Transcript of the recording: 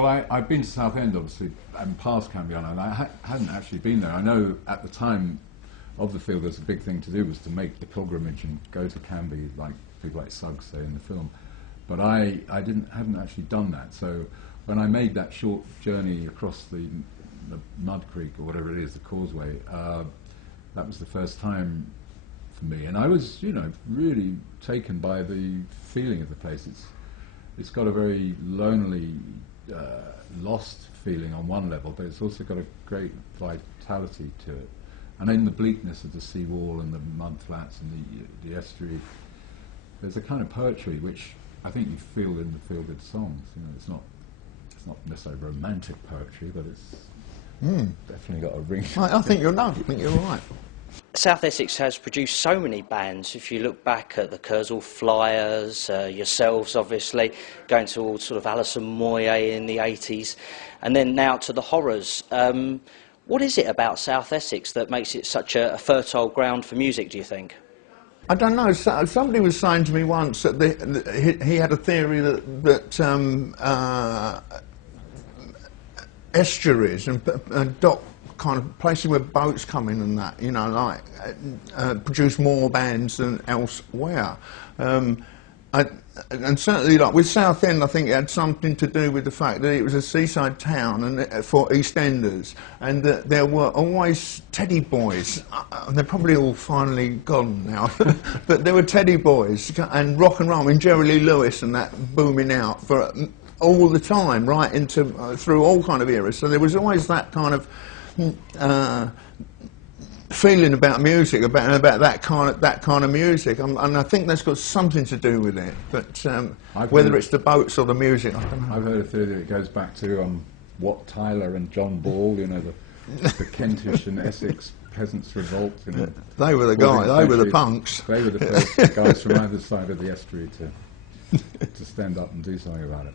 Well, I've been to Southend, obviously, and past Cambion, and I hadn't actually been there. I know at the time of the Feelgood, a big thing to do was to make the pilgrimage and go to Canby, like people like Suggs say in the film. But I hadn't actually done that. So when I made that short journey across the Mud Creek, or whatever it is, the causeway, that was the first time for me. And I was, really taken by the feeling of the place. It's got a very lonely, lost feeling on one level, but it's also got a great vitality to it. And in the bleakness of the seawall and the mud flats and the estuary, there's a kind of poetry which I think you feel in the Feelgood songs. It's not necessarily romantic poetry, but it's definitely got a ring. I think you're right. I think you're right. South Essex has produced so many bands. If you look back at the Kersal Flyers, yourselves obviously, going to all sort of Alison Moyet in the 80s, and then now to the Horrors. What is it about South Essex that makes it such a fertile ground for music, do you think? I don't know. Somebody was saying to me once that he had a theory that estuaries and dock kind of places where boats come in and that, produce more bands than elsewhere. And certainly, like with Southend, I think it had something to do with the fact that it was a seaside town and for EastEnders, and that there were always teddy boys. They're probably all finally gone now, but there were teddy boys and rock and roll. I mean, Jerry Lee Lewis and that booming out for all the time, right into through all kind of eras. So there was always that kind of feeling about music, about that kind of music, and I think that's got something to do with it. But whether it's the boats or the music, I don't know. I've heard a theory that it goes back to Wat Tyler and John Ball, the Kentish and Essex peasants' revolt. They were the guys. They were the punks. They were the first guys from either side of the estuary to stand up and do something about it.